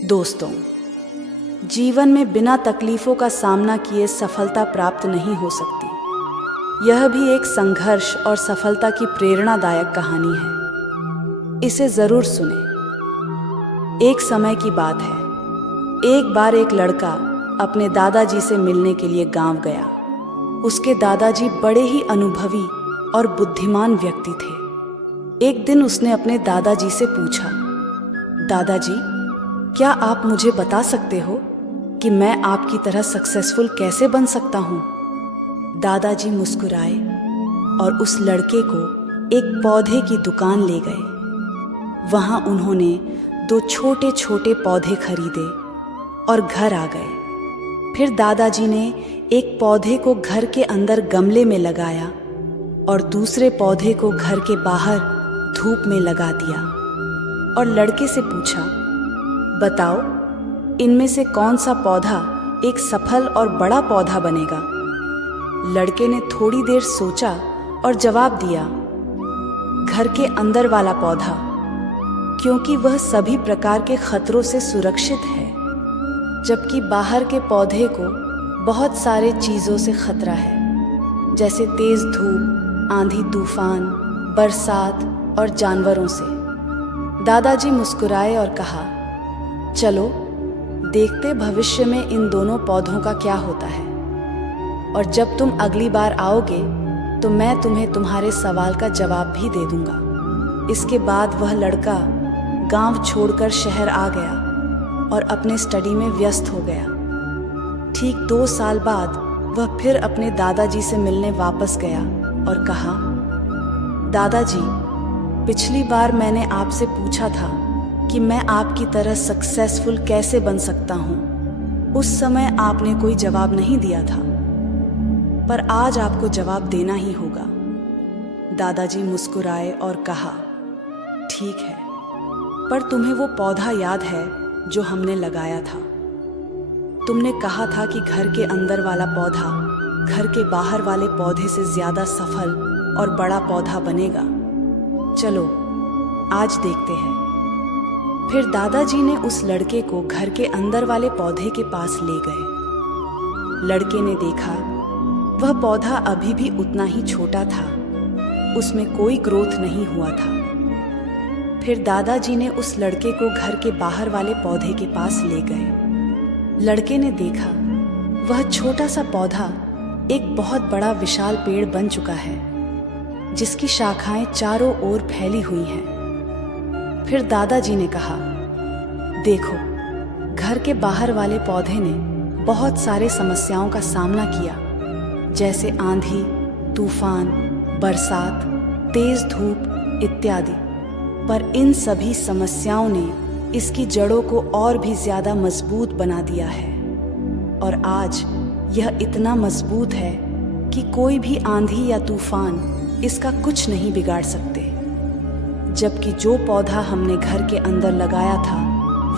दोस्तों, जीवन में बिना तकलीफों का सामना किए सफलता प्राप्त नहीं हो सकती। यह भी एक संघर्ष और सफलता की प्रेरणादायक कहानी है। इसे जरूर सुनें। एक समय की बात है। एक बार एक लड़का अपने दादाजी से मिलने के लिए गांव गया। उसके दादाजी बड़े ही अनुभवी और बुद्धिमान व्यक्ति थे। एक दिन उसने अपने दादाजी से पूछा, दादाजी, क्या आप मुझे बता सकते हो कि मैं आपकी तरह सक्सेसफुल कैसे बन सकता हूँ? दादाजी मुस्कुराए और उस लड़के को एक पौधे की दुकान ले गए। वहाँ उन्होंने 2 छोटे छोटे पौधे खरीदे और घर आ गए। फिर दादाजी ने एक पौधे को घर के अंदर गमले में लगाया और दूसरे पौधे को घर के बाहर धूप में लगा दिया और लड़के से पूछा, बताओ, इनमें से कौन सा पौधा एक सफल और बड़ा पौधा बनेगा? लड़के ने थोड़ी देर सोचा और जवाब दिया, घर के अंदर वाला पौधा, क्योंकि वह सभी प्रकार के खतरों से सुरक्षित है, जबकि बाहर के पौधे को बहुत सारे चीज़ों से खतरा है, जैसे तेज धूप, आंधी तूफान, बरसात और जानवरों से। दादाजी मुस्कुराए और कहा, चलो देखते भविष्य में इन दोनों पौधों का क्या होता है, और जब तुम अगली बार आओगे तो मैं तुम्हें तुम्हारे सवाल का जवाब भी दे दूंगा। इसके बाद वह लड़का गांव छोड़कर शहर आ गया और अपने स्टडी में व्यस्त हो गया। ठीक 2 साल बाद वह फिर अपने दादाजी से मिलने वापस गया और कहा, दादाजी, पिछली बार मैंने आपसे पूछा था कि मैं आपकी तरह सक्सेसफुल कैसे बन सकता हूँ। उस समय आपने कोई जवाब नहीं दिया था, पर आज आपको जवाब देना ही होगा। दादाजी मुस्कुराए और कहा, ठीक है, पर तुम्हें वो पौधा याद है जो हमने लगाया था? तुमने कहा था कि घर के अंदर वाला पौधा घर के बाहर वाले पौधे से ज्यादा सफल और बड़ा पौधा बनेगा। चलो आज देखते हैं। फिर दादाजी ने उस लड़के को घर के अंदर वाले पौधे के पास ले गए। लड़के ने देखा वह पौधा अभी भी उतना ही छोटा था, उसमें कोई ग्रोथ नहीं हुआ था। फिर दादाजी ने उस लड़के को घर के बाहर वाले पौधे के पास ले गए। लड़के ने देखा वह छोटा सा पौधा एक बहुत बड़ा विशाल पेड़ बन चुका है, जिसकी शाखाएं चारों ओर फैली हुई हैं। फिर दादाजी ने कहा, देखो, घर के बाहर वाले पौधे ने बहुत सारे समस्याओं का सामना किया, जैसे आंधी, तूफान, बरसात, तेज धूप इत्यादि, पर इन सभी समस्याओं ने इसकी जड़ों को और भी ज्यादा मजबूत बना दिया है, और आज यह इतना मजबूत है कि कोई भी आंधी या तूफान इसका कुछ नहीं बिगाड़ सकते। जबकि जो पौधा हमने घर के अंदर लगाया था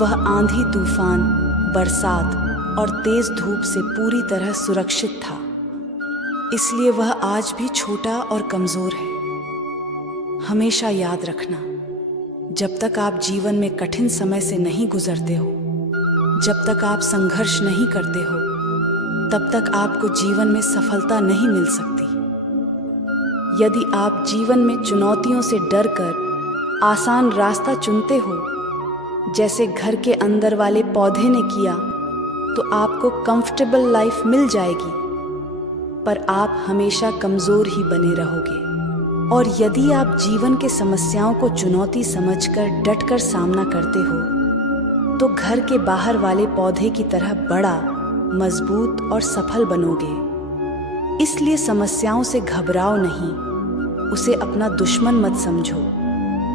वह आंधी तूफान, बरसात और तेज धूप से पूरी तरह सुरक्षित था, इसलिए वह आज भी छोटा और कमजोर है। हमेशा याद रखना, जब तक आप जीवन में कठिन समय से नहीं गुजरते हो, जब तक आप संघर्ष नहीं करते हो, तब तक आपको जीवन में सफलता नहीं मिल सकती। यदि आप जीवन में चुनौतियों से डरकर आसान रास्ता चुनते हो, जैसे घर के अंदर वाले पौधे ने किया, तो आपको कंफर्टेबल लाइफ मिल जाएगी, पर आप हमेशा कमजोर ही बने रहोगे। और यदि आप जीवन के समस्याओं को चुनौती समझकर डटकर सामना करते हो, तो घर के बाहर वाले पौधे की तरह बड़ा, मजबूत और सफल बनोगे। इसलिए समस्याओं से घबराओ नहीं, उसे अपना दुश्मन मत समझो,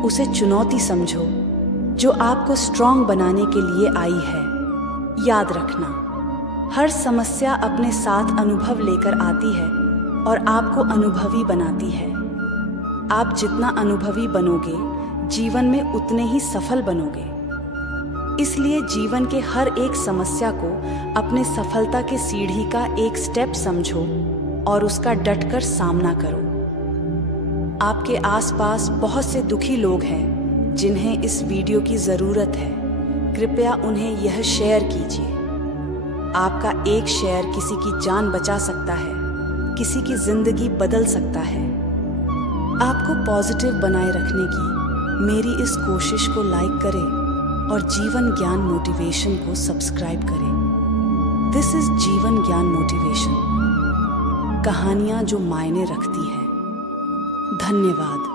उसे चुनौती समझो जो आपको स्ट्रांग बनाने के लिए आई है। याद रखना, हर समस्या अपने साथ अनुभव लेकर आती है और आपको अनुभवी बनाती है। आप जितना अनुभवी बनोगे, जीवन में उतने ही सफल बनोगे। इसलिए जीवन के हर एक समस्या को अपने सफलता के सीढ़ी का एक स्टेप समझो और उसका डटकर सामना करो। आपके आसपास बहुत से दुखी लोग हैं जिन्हें इस वीडियो की ज़रूरत है। कृपया उन्हें यह शेयर कीजिए। आपका एक शेयर किसी की जान बचा सकता है, किसी की जिंदगी बदल सकता है। आपको पॉजिटिव बनाए रखने की मेरी इस कोशिश को लाइक करें और जीवन ज्ञान मोटिवेशन को सब्सक्राइब करें। दिस इज जीवन ज्ञान मोटिवेशन, कहानियां जो मायने रखती है। धन्यवाद।